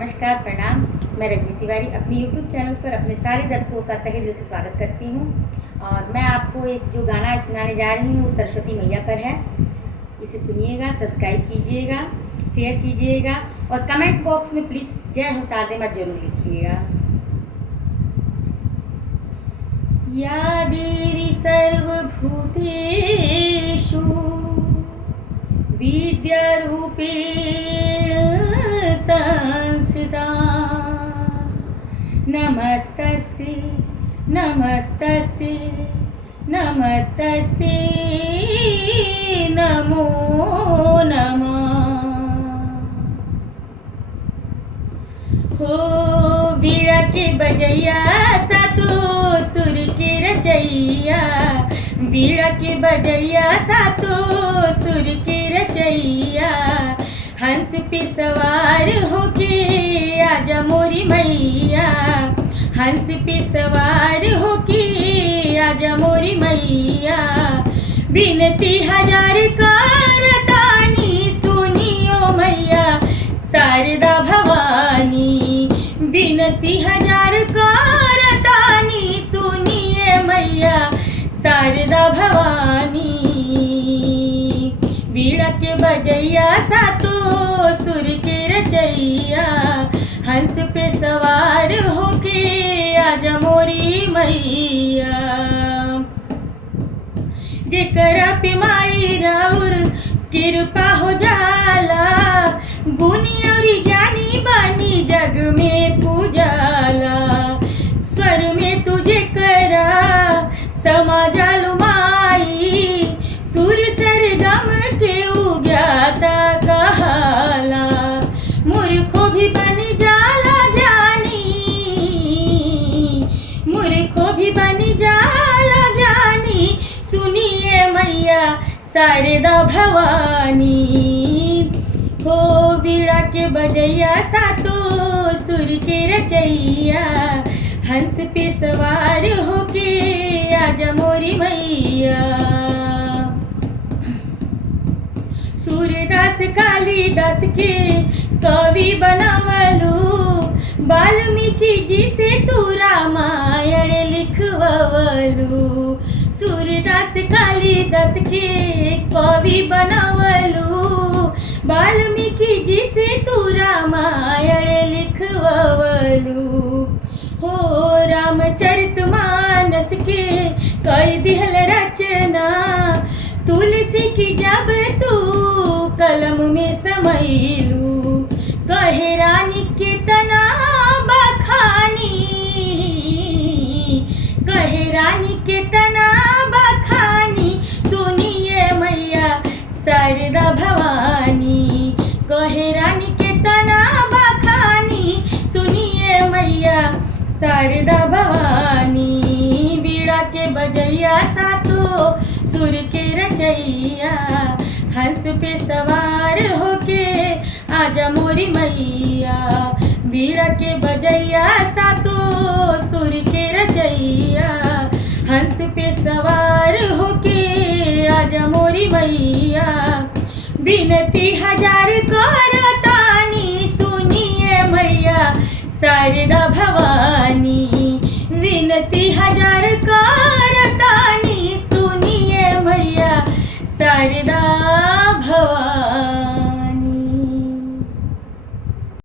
नमस्कार, प्रणाम। मैं रजनी तिवारी अपने यूट्यूब चैनल पर अपने सारे दर्शकों का तहे दिल से स्वागत करती हूँ। और मैं आपको एक जो गाना सुनाने जा रही हूँ वो सरस्वती मैया पर है। इसे सुनिएगा, सब्सक्राइब कीजिएगा, शेयर कीजिएगा और कमेंट बॉक्स में प्लीज़ जय हो शारदे माँ जरूर लिखिएगा। या देवी सर्वभूतेषु विद्यारूपेण संस्थिता नमस्तस्यै नमस्तस्यै नमस्तस्यै नमो नमः। हो बीड़ा के बजैया सातो सुर के रचैया, बीड़ा के बजैया सातो सुर के रचैया, हंस पे सवार होके आजा मोरी मैया, हंस पे सवार होके आजा मोरी मैया। विनती हजार करतानी सुनियो मैया शारदा भवानी, विनती हजार करतानी सुनिए मैया शारदा भवानी। बीड़ा के बजैया सातो सुर के रचैया, हंस पे सवार होके आजा मोरी मैया। जेकरा पे माई राउर कृपा हो जाला, गुनी और ज्ञानी बानी जग में पूजाला। स्वर में तुझे करा समा जालु माई, सुर सरगम के उज्ञाता कहाला। मूर्खो भी बन जाला ज्ञानी, मूर्खो भी बन जाला ज्ञानी, सुनिए मैया शारदा भवानी। हो बीड़ा के बजैया सातो सुर के रचैया, हंस पे सवार होके आजा मोरी मैया। सूरदास कालिदास के कवि बनावलू, वाल्मीकि जी से तू रामायण लिखवलू। सूरदास कालिदास के कवि बनावलू, वाल्मीकि जी से तू रामायण लिखवलू। हो रामचरितमानस के कई दिहल रचना, तुलसी की जब तू कलम में समैलू। कहे रानी के तना बखानी, कहे रानी के तना बखानी, सुनिए मैया शारदा भवानी। कहे रानी के तना बखानी, सुनिए मैया शारदा भवानी। बीड़ा के बजैया सातो सुर के रचैया, हंस पे सवार होके आजा मोरी मैया। बीड़ा के बजैया सातो सुर के रचैया, हंस पे सवार होके आजा मोरी मैया। विनती हजार करतानी सुनिए मैया शारदा भवानी।